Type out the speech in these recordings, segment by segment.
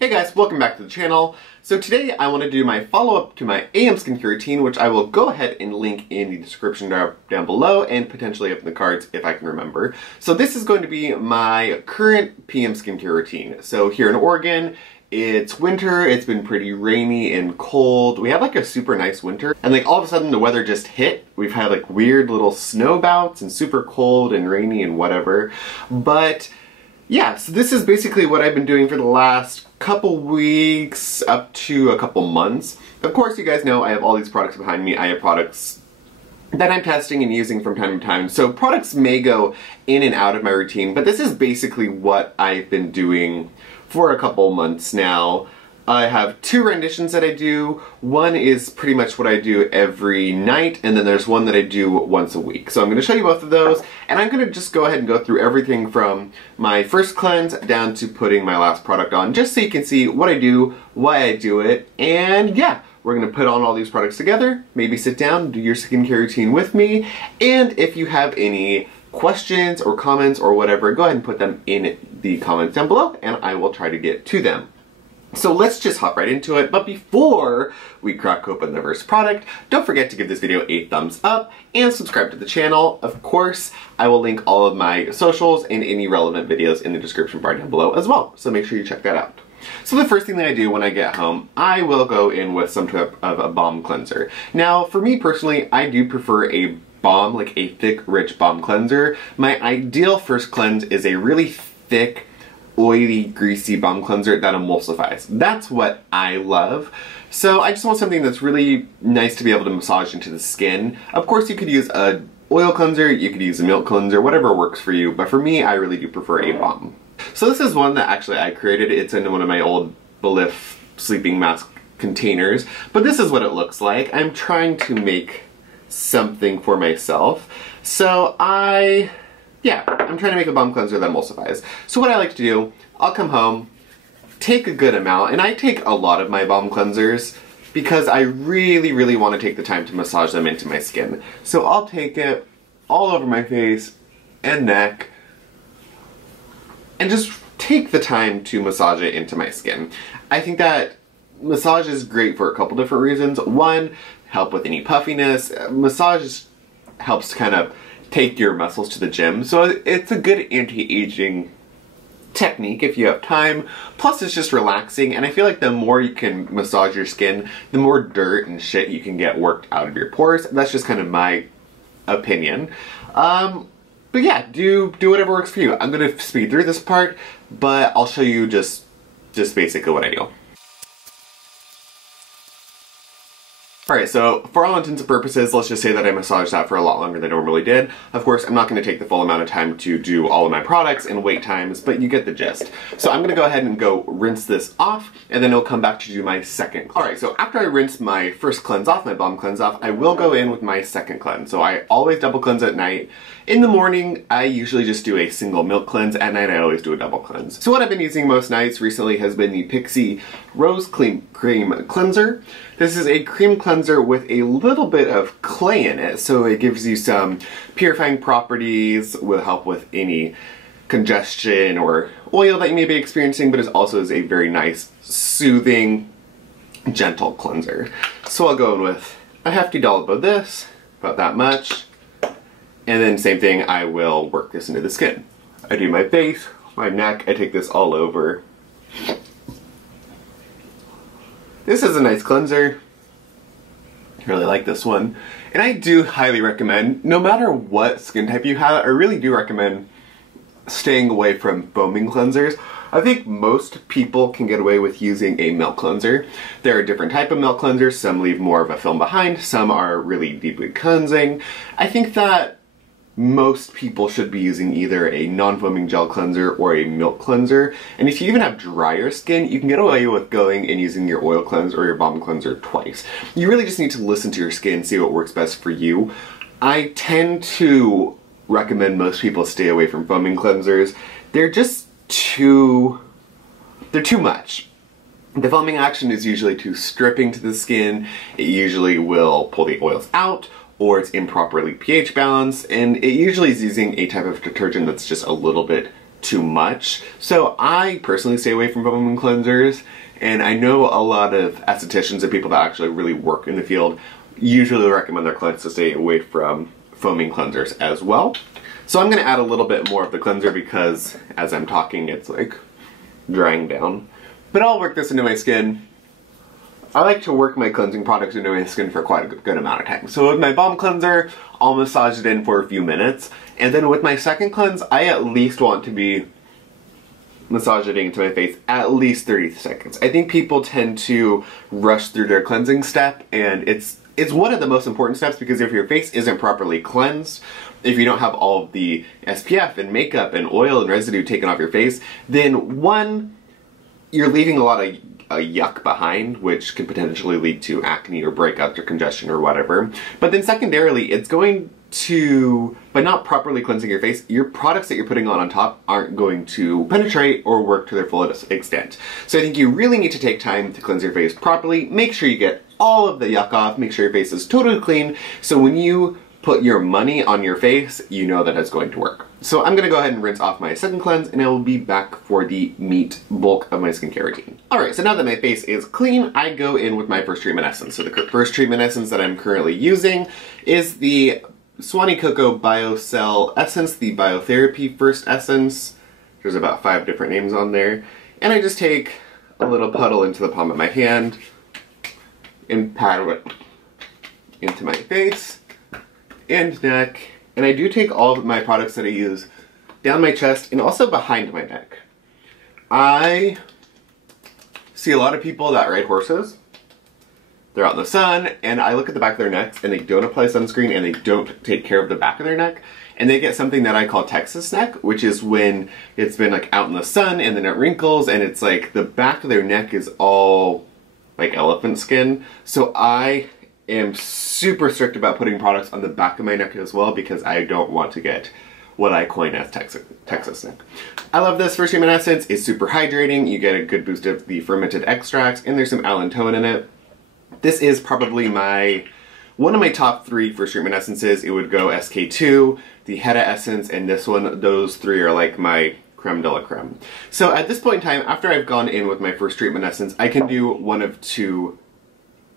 Hey guys, welcome back to the channel. So today I want to do my follow-up to my AM skincare routine, which I will go ahead and link in the description down below and potentially up in the cards if I can remember. So this is going to be my current PM skincare routine. So here in Oregon, it's winter, it's been pretty rainy and cold. We had like a super nice winter and like all of a sudden the weather just hit. We've had like weird little snow bouts and super cold and rainy and whatever. But yeah, so this is basically what I've been doing for the last couple weeks up to a couple months. Of course, you guys know I have all these products behind me. I have products that I'm testing and using from time to time. So products may go in and out of my routine, but this is basically what I've been doing for a couple months now. I have two renditions that I do. One is pretty much what I do every night, and then there's one that I do once a week. So I'm going to show you both of those, and I'm going to just go ahead and go through everything from my first cleanse down to putting my last product on, just so you can see what I do, why I do it, and yeah, we're going to put on all these products together, maybe sit down, do your skincare routine with me, and if you have any questions or comments or whatever, go ahead and put them in the comments down below, and I will try to get to them. So let's just hop right into it, but before we crack open the first product, don't forget to give this video a thumbs up and subscribe to the channel. Of course, I will link all of my socials and any relevant videos in the description bar down below as well, so make sure you check that out. So the first thing that I do when I get home, I will go in with some type of a balm cleanser. Now, for me personally, I do prefer a balm, like a thick, rich balm cleanser. My ideal first cleanse is a really thick, oily, greasy balm cleanser that emulsifies. That's what I love. So I just want something that's really nice to be able to massage into the skin. Of course, you could use a oil cleanser, you could use a milk cleanser, whatever works for you, but for me, I really do prefer a balm. So this is one that actually I created. It's in one of my old BLEACH sleeping mask containers, but this is what it looks like. I'm trying to make something for myself. So I'm trying to make a balm cleanser that emulsifies. So what I like to do, I'll come home, take a good amount, and I take a lot of my balm cleansers because I really, really want to take the time to massage them into my skin. So I'll take it all over my face and neck and just take the time to massage it into my skin. I think that massage is great for a couple different reasons. One, help with any puffiness. Massage helps kind of take your muscles to the gym, so it's a good anti-aging technique if you have time. Plus it's just relaxing, and I feel like the more you can massage your skin, the more dirt and shit you can get worked out of your pores. That's just kind of my opinion. But yeah, do whatever works for you. I'm gonna speed through this part, but I'll show you just basically what I do. Alright, so for all intents and purposes, let's just say that I massaged that for a lot longer than I normally did. Of course, I'm not going to take the full amount of time to do all of my products and wait times, but you get the gist. So I'm going to go ahead and go rinse this off, and then I'll come back to do my second cleanse. Alright, so after I rinse my first cleanse off, my balm cleanse off, I will go in with my second cleanse. So I always double cleanse at night. In the morning, I usually just do a single milk cleanse. At night, I always do a double cleanse. So what I've been using most nights recently has been the Pixi Rose Cream Cleanser. This is a cream cleanser with a little bit of clay in it, so it gives you some purifying properties, will help with any congestion or oil that you may be experiencing, but it also is a very nice, soothing, gentle cleanser. So I'll go in with a hefty dollop of this, about that much, and then same thing, I will work this into the skin. I do my face, my neck, I take this all over. This is a nice cleanser. I really like this one. And I do highly recommend, no matter what skin type you have, I really do recommend staying away from foaming cleansers. I think most people can get away with using a milk cleanser. There are different types of milk cleansers. Some leave more of a film behind. Some are really deeply cleansing. I think that most people should be using either a non-foaming gel cleanser or a milk cleanser. And if you even have drier skin, you can get away with going and using your oil cleanser or your balm cleanser twice. You really just need to listen to your skin, see what works best for you. I tend to recommend most people stay away from foaming cleansers. They're just they're too much. The foaming action is usually too stripping to the skin. It usually will pull the oils out, or it's improperly pH balanced, and it usually is using a type of detergent that's just a little bit too much. So I personally stay away from foaming cleansers, and I know a lot of estheticians and people that actually really work in the field usually recommend their clients to stay away from foaming cleansers as well. So I'm going to add a little bit more of the cleanser because as I'm talking it's like drying down. But I'll work this into my skin. I like to work my cleansing products into my skin for quite a good amount of time. So with my balm cleanser, I'll massage it in for a few minutes. And then with my second cleanse, I at least want to be massaging into my face at least 30 seconds. I think people tend to rush through their cleansing step, and it's one of the most important steps because if your face isn't properly cleansed, if you don't have all of the SPF and makeup and oil and residue taken off your face, then one, you're leaving a lot of yuck behind, which can potentially lead to acne or breakouts or congestion or whatever. But then secondarily, it's going to, by not properly cleansing your face, your products that you're putting on top aren't going to penetrate or work to their fullest extent. So I think you really need to take time to cleanse your face properly. Make sure you get all of the yuck off, make sure your face is totally clean, so when you put your money on your face, you know that it's going to work. So I'm gonna go ahead and rinse off my second cleanse, and I will be back for the meat bulk of my skincare routine. Alright, so now that my face is clean, I go in with my first treatment essence. So the first treatment essence that I'm currently using is the Swanicoco Biocell Essence, the Biotherapy First Essence. There's about 5 different names on there. And I just take a little puddle into the palm of my hand and pat it into my face and neck. And I do take all of my products that I use down my chest and also behind my neck. I see a lot of people that ride horses. They're out in the sun, and I look at the back of their necks, and they don't apply sunscreen, and they don't take care of the back of their neck, and they get something that I call Texas neck, which is when it's been like out in the sun, and then it wrinkles, and it's like the back of their neck is all like elephant skin. So I am super strict about putting products on the back of my neck as well, because I don't want to get what I coin as Texas neck. I love this first treatment essence. It's super hydrating. You get a good boost of the fermented extracts, and there's some allantoin in it. This is probably one of my top 3 first treatment essences. It would go SK2, the Heda Essence, and this one. Those 3 are like my creme de la creme. So at this point in time, after I've gone in with my first treatment essence, I can do one of 2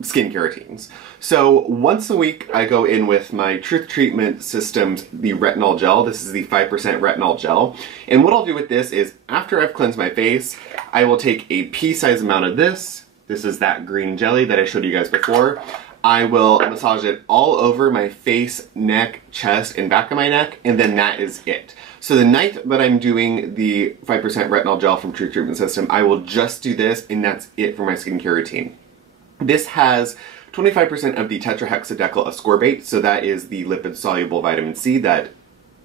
skincare routines. So once a week, I go in with my Truth Treatment Systems, the retinol gel. This is the 5% retinol gel. And what I'll do with this is, after I've cleansed my face, I will take a pea-sized amount of this. This is that green jelly that I showed you guys before. I will massage it all over my face, neck, chest, and back of my neck, and then that is it. So the night that I'm doing the 5% retinol gel from Truth Treatment System, I will just do this, and that's it for my skincare routine. This has 25% of the tetrahexadecyl ascorbate, so that is the lipid-soluble vitamin C that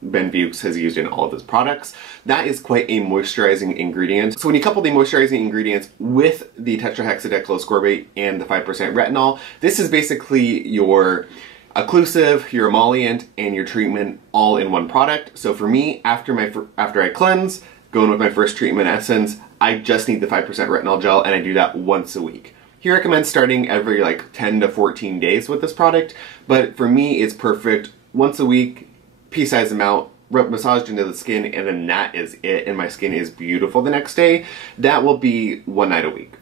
Ben Fuchs has used in all of his products. That is quite a moisturizing ingredient. So when you couple the moisturizing ingredients with the tetrahexadecyl ascorbate and the 5% retinol, this is basically your occlusive, your emollient, and your treatment all in one product. So for me, after I cleanse, going with my first treatment essence, I just need the 5% retinol gel, and I do that once a week. He recommends starting every like 10 to 14 days with this product, but for me, it's perfect. Once a week, pea-sized amount, massaged into the skin, and then that is it, and my skin is beautiful the next day. That will be 1 night a week.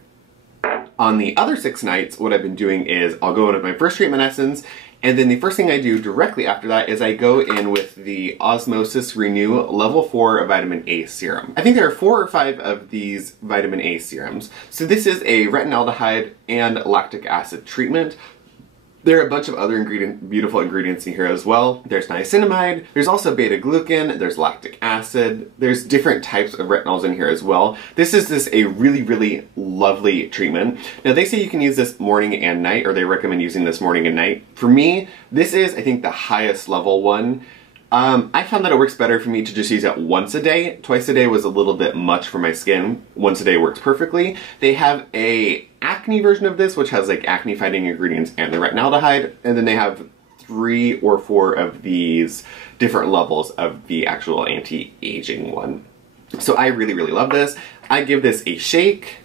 On the other 6 nights, what I've been doing is I'll go in with my first treatment essence, and then the first thing I do directly after that is I go in with the Osmosis Renew Level 4 Vitamin A Serum. I think there are 4 or 5 of these Vitamin A serums. So this is a retinaldehyde and lactic acid treatment. There are a bunch of other beautiful ingredients in here as well. There's niacinamide, there's also beta-glucan, there's lactic acid, there's different types of retinols in here as well. This is a really, really lovely treatment. Now they say you can use this morning and night, or they recommend using this morning and night. For me, this is, I think, the highest level one. I found that it works better for me to just use it once a day. Twice a day was a little bit much for my skin. Once a day works perfectly. They have a acne version of this, which has like acne fighting ingredients and the retinaldehyde, and then they have 3 or 4 of these different levels of the actual anti-aging one. So I really, really love this. I give this a shake,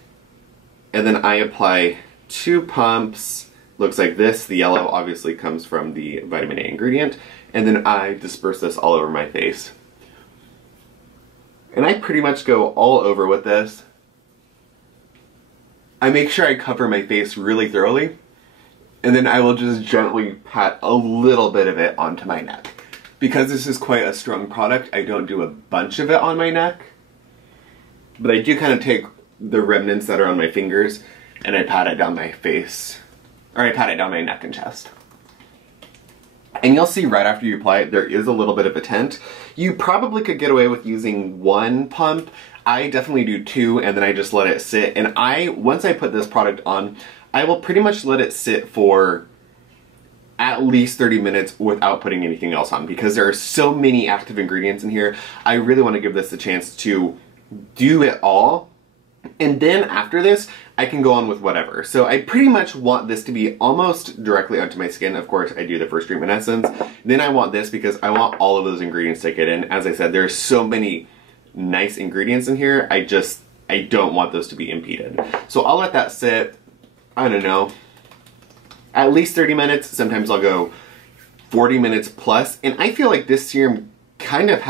and then I apply 2 pumps. Looks like this. The yellow obviously comes from the vitamin A ingredient. And then I disperse this all over my face. And I pretty much go all over with this. I make sure I cover my face really thoroughly, and then I will just gently pat a little bit of it onto my neck. Because this is quite a strong product, I don't do a bunch of it on my neck, but I do kind of take the remnants that are on my fingers and I pat it down my face, or I pat it down my neck and chest. And you'll see right after you apply it, there is a little bit of a tint. You probably could get away with using one pump. I definitely do two, and then I just let it sit. And once I put this product on, I will pretty much let it sit for at least 30 minutes without putting anything else on, because there are so many active ingredients in here. I really want to give this a chance to do it all. And then after this, I can go on with whatever. So I pretty much want this to be almost directly onto my skin. Of course, I do the first treatment essence. Then I want this because I want all of those ingredients to get in. As I said, there's so many nice ingredients in here. I don't want those to be impeded. So I'll let that sit, I don't know, at least 30 minutes. Sometimes I'll go 40 minutes plus. And I feel like this serum kind of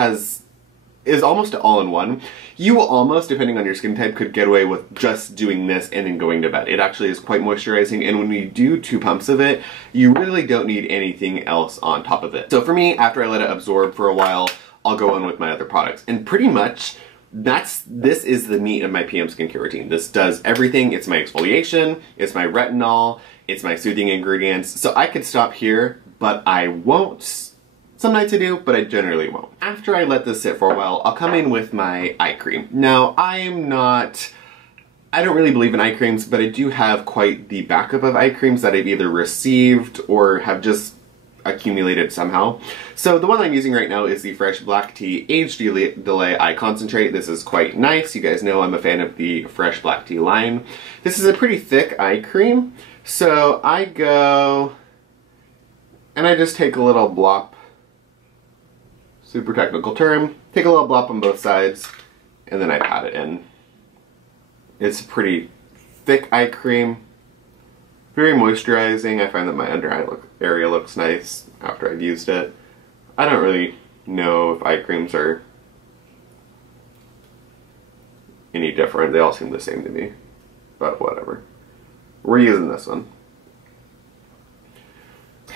is almost all-in-one. You will almost, depending on your skin type, could get away with just doing this and then going to bed. It actually is quite moisturizing, and when you do 2 pumps of it, you really don't need anything else on top of it. So for me, after I let it absorb for a while, I'll go on with my other products. And pretty much, this is the meat of my PM skincare routine. This does everything. It's my exfoliation, it's my retinol, it's my soothing ingredients. So I could stop here, but I won't. Some nights I do, but I generally won't. After I let this sit for a while, I'll come in with my eye cream. Now, I don't really believe in eye creams, but I do have quite the backup of eye creams that I've either received or have just accumulated somehow. So the one I'm using right now is the Fresh Black Tea Age Delay Eye Concentrate. This is quite nice. You guys know I'm a fan of the Fresh Black Tea line. This is a pretty thick eye cream. So I go and I just take a little blop. Super technical term. Take a little blop on both sides, and then I pat it in. It's a pretty thick eye cream. Very moisturizing. I find that my under eye area looks nice after I've used it. I don't really know if eye creams are any different. They all seem the same to me, but whatever. We're using this one.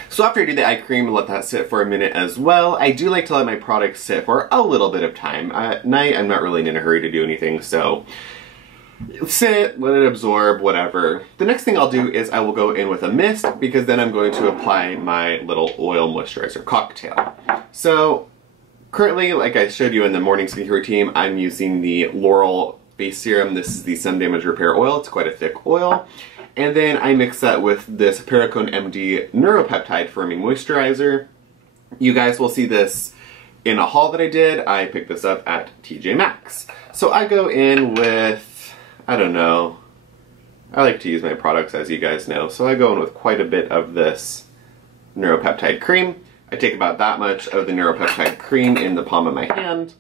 So after I do the eye cream and let that sit for a minute as well, I do like to let my products sit for a little bit of time. At night, I'm not really in a hurry to do anything, so sit, let it absorb, whatever. The next thing I'll do is I will go in with a mist, because then I'm going to apply my little oil moisturizer cocktail. So currently, like I showed you in the morning skincare routine, I'm using the Laurel face serum. This is the sun damage repair oil. It's quite a thick oil. And then I mix that with this Perricone MD Neuropeptide Firming Moisturizer. You guys will see this in a haul that I did. I picked this up at TJ Maxx. So I go in with, I don't know, I like to use my products as you guys know. So I go in with quite a bit of this Neuropeptide cream. I take about that much of the Neuropeptide cream in the palm of my hand.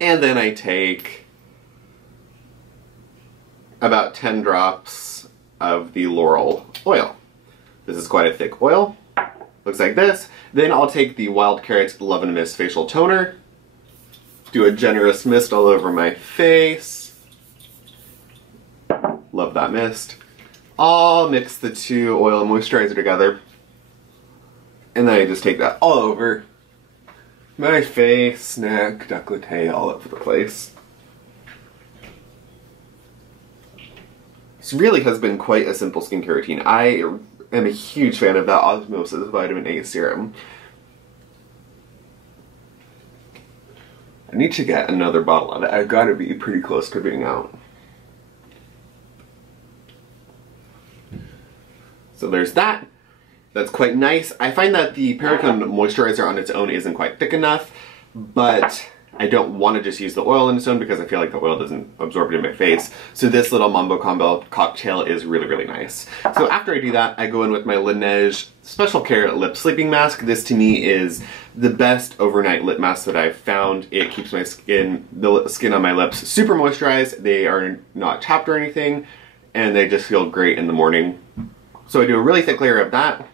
And then I take about 10 drops of the Laurel oil. This is quite a thick oil. Looks like this. Then I'll take the Wild Carrots Love and Mist Facial Toner. Do a generous mist all over my face. Love that mist. I'll mix the 2 oil and moisturizer together. And then I just take that all over my face, neck, décolleté, all over the place. This really has been quite a simple skincare routine. I am a huge fan of that Osmosis Vitamin A Serum. I need to get another bottle of it. I've got to be pretty close to being out. So there's that. That's quite nice. I find that the Perricone moisturizer on its own isn't quite thick enough, but I don't want to just use the oil on its own because I feel like the oil doesn't absorb it in my face. So this little Mambo Combo cocktail is really, really nice. So after I do that, I go in with my Laneige Special Care Lip Sleeping Mask. This to me is the best overnight lip mask that I've found. It keeps my skin, the skin on my lips super moisturized. They are not chapped or anything, and they just feel great in the morning. So I do a really thick layer of that.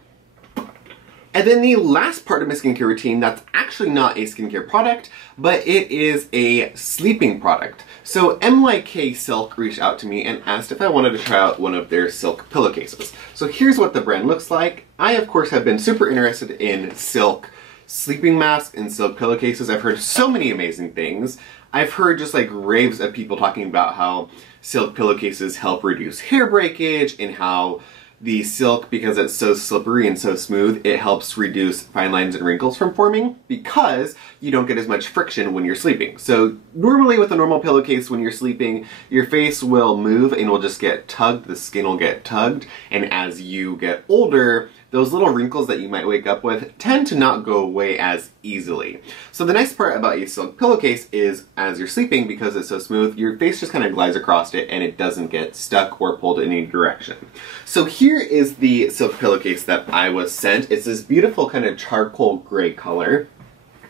And then the last part of my skincare routine that's actually not a skincare product, but it is a sleeping product. So MYK Silk reached out to me and asked if I wanted to try out one of their silk pillowcases. So here's what the brand looks like. I, of course, have been super interested in silk sleeping masks and silk pillowcases. I've heard so many amazing things. I've heard just like raves of people talking about how silk pillowcases help reduce hair breakage and how the silk, because it's so slippery and so smooth, it helps reduce fine lines and wrinkles from forming because you don't get as much friction when you're sleeping. So normally with a normal pillowcase, when you're sleeping, your face will move and will just get tugged, the skin will get tugged, and as you get older, those little wrinkles that you might wake up with tend to not go away as easily. So the nice part about a silk pillowcase is as you're sleeping, because it's so smooth, your face just kind of glides across it and it doesn't get stuck or pulled in any direction. So here is the silk pillowcase that I was sent. It's this beautiful kind of charcoal gray color.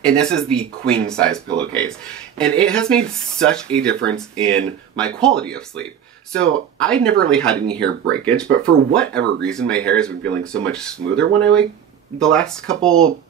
And this is the queen size pillowcase. And it has made such a difference in my quality of sleep. So I never really had any hair breakage, but for whatever reason my hair has been feeling so much smoother when I wake the last couple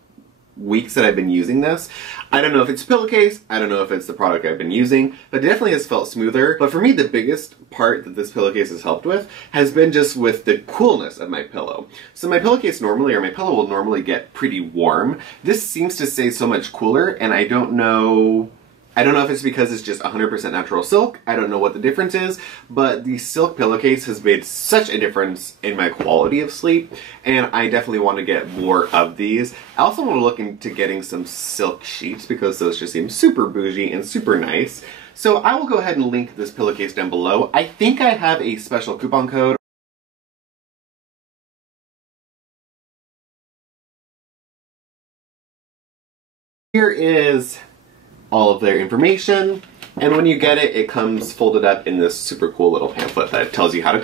weeks that I've been using this. I don't know if it's a pillowcase, I don't know if it's the product I've been using, but it definitely has felt smoother. But for me, the biggest part that this pillowcase has helped with has been just with the coolness of my pillow. So my pillowcase normally, or my pillow will normally get pretty warm. This seems to stay so much cooler, and I don't know if it's because it's just 100% natural silk. I don't know what the difference is, but the silk pillowcase has made such a difference in my quality of sleep, and I definitely want to get more of these. I also want to look into getting some silk sheets because those just seem super bougie and super nice. So I will go ahead and link this pillowcase down below. I think I have a special coupon code. Here is all of their information, and when you get it, it comes folded up in this super cool little pamphlet that tells you how to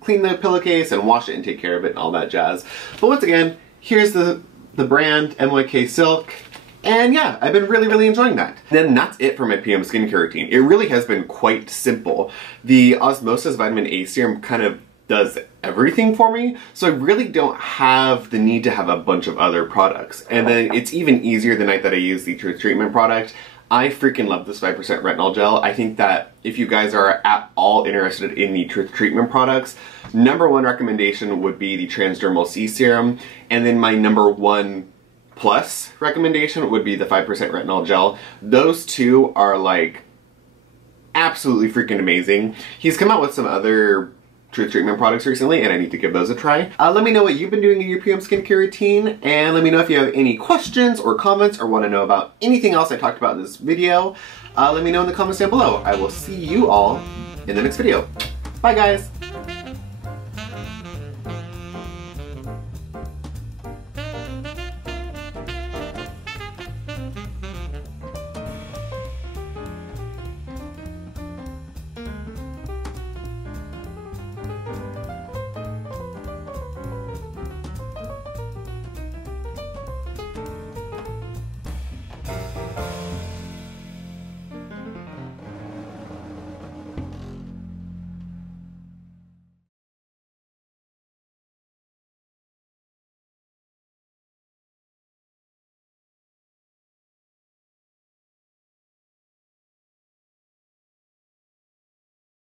clean the pillowcase and wash it and take care of it and all that jazz. But once again, here's the brand, MYK Silk, and yeah, I've been really enjoying that. Then that's it for my PM skincare routine. It really has been quite simple. The Osmosis Vitamin A Serum kind of does everything for me, so I really don't have the need to have a bunch of other products. And then it's even easier the night that I use the Truth Treatment product. I freaking love this 5% retinol gel. I think that if you guys are at all interested in the Truth Treatment products, #1 recommendation would be the Transdermal C Serum, and then my #1 plus recommendation would be the 5% retinol gel. Those two are like absolutely freaking amazing. He's come out with some other Truth Treatment products recently, and I need to give those a try. Let me know what you've been doing in your PM skincare routine, and let me know if you have any questions or comments or want to know about anything else I talked about in this video. Let me know in the comments down below. I will see you all in the next video. Bye guys!